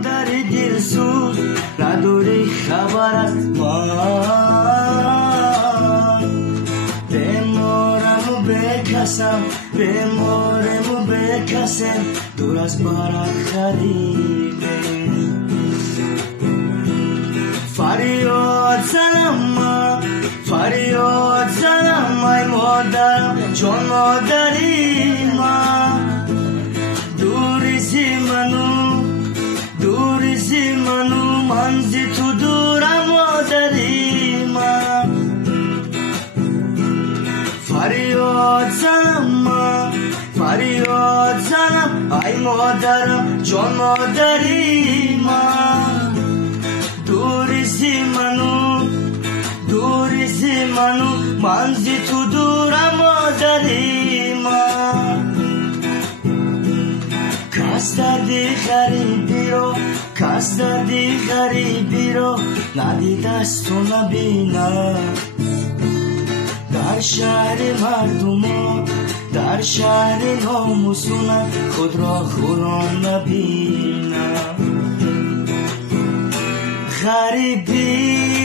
مادری دلسوز نداری خبر از من بمارم و بکسم بمارم و بکسم دور از برات خریده فریاد زنم ای مادرم چون مادری من دوری زی منو من زی تو دورم مادری من فریاد زنم ای مادرم چون مادری من دوری زی منو من زی تو دورم مادری من کس دردی غریبی رو ندیدست و نبینم در شهر مردم در شهر ناموسونم خود را خوران نبینم غریبی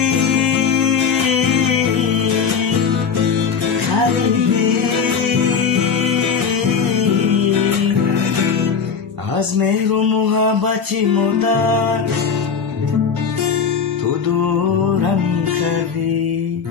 از مهر و محبتی مادر تو دورم کردی